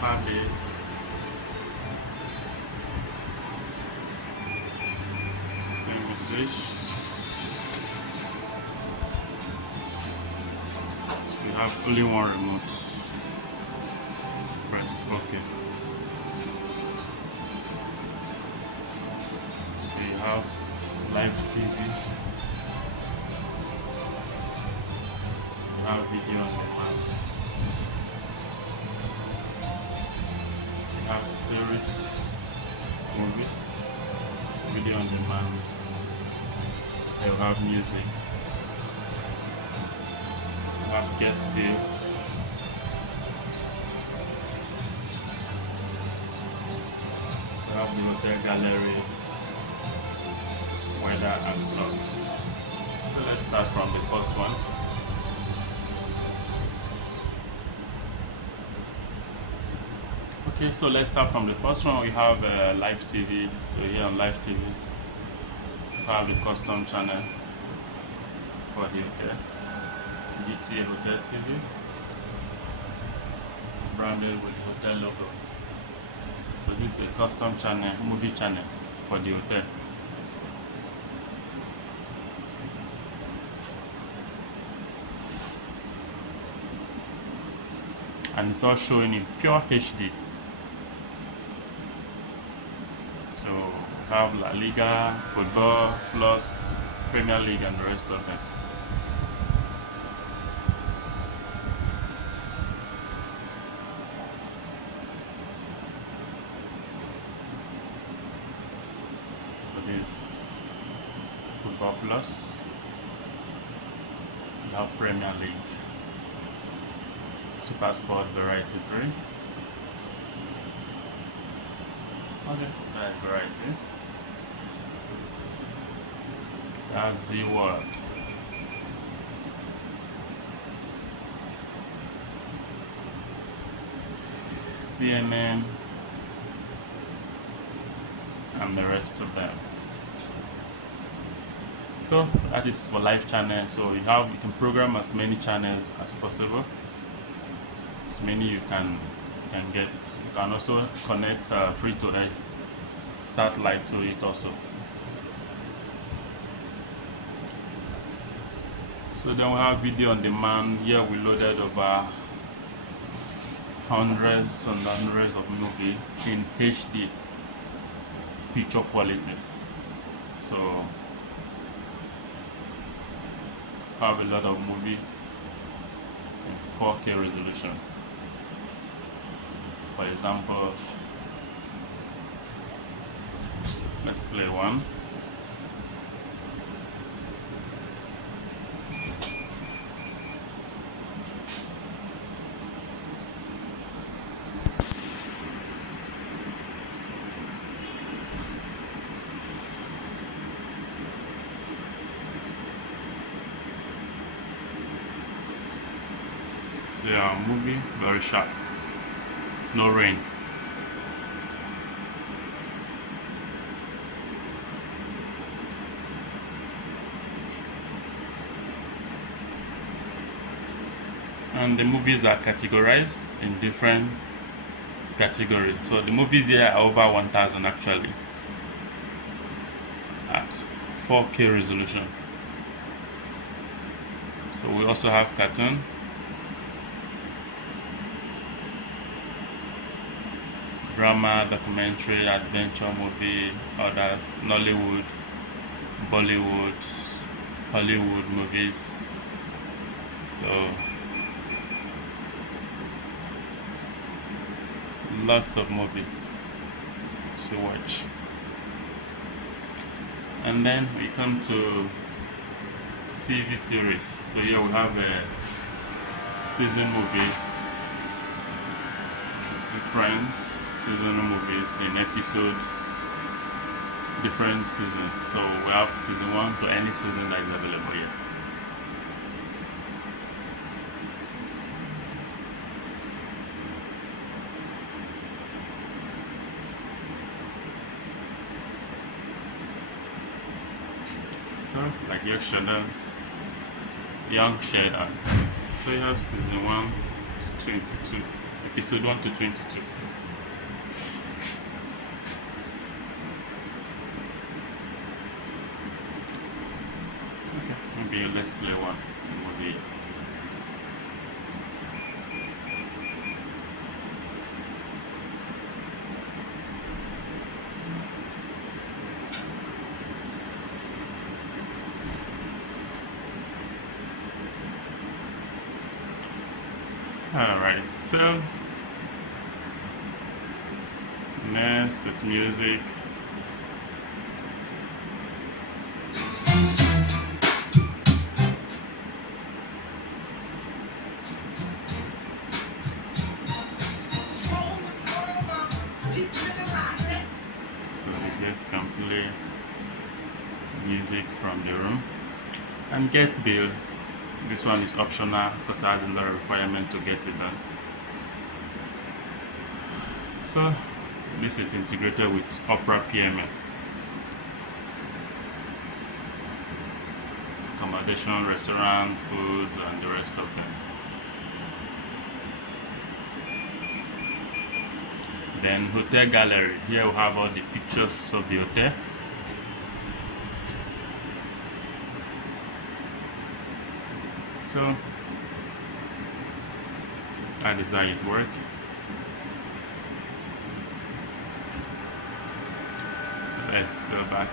per day. Then we switch. So we have only one remote. Press OK. So you have live TV. You have video on demand. You have series, movies, video on demand. You have music. You have guest view. You have the hotel gallery, weather and blog. So let's start from the first one. Okay, so let's start from the first one. We have live TV. So here on live TV, we have the custom channel for the hotel, GTA Hotel TV, branded with the hotel logo. So this is a custom channel, movie channel for the hotel. And it's all showing in pure HD. So we have La Liga, football, plus Premier League and the rest of them. So this football plus, we have Premier League, Super Sport Variety 3. Okay, that's Variety. We have Z World. CNN and the rest of them. So that is for live channel. So you can program as many channels as possible. As many you can get. You can also connect free to air satellite to it also. So then we have video on demand. Here we loaded over hundreds and hundreds of movies in HD picture quality. So have a lot of movie in 4K resolution. For example, let's play one. Yeah, movie, very sharp. No rain. And the movies are categorized in different categories. So the movies here are over 1000 actually at 4K resolution. So we also have cartoon, drama, documentary, adventure movie, others, Nollywood, Bollywood, Hollywood movies. So lots of movie to watch. And then we come to TV series. So here we have season movies, different seasonal movies in episode, different seasons. So we have season 1 to any season that is available here. So like Young Sheldon. So you have season 1 to 22. episode 1 to 22. Okay, maybe let's play one movie. Alright, so next is music. So the guests can play music from the room. And guest bill, this one is optional because it has no requirement to get it done. So this is integrated with Opera PMS. Accommodation, restaurant, food, and the rest of them. Then hotel gallery. Here we have all the pictures of the hotel. So that is how it works. Let's go back.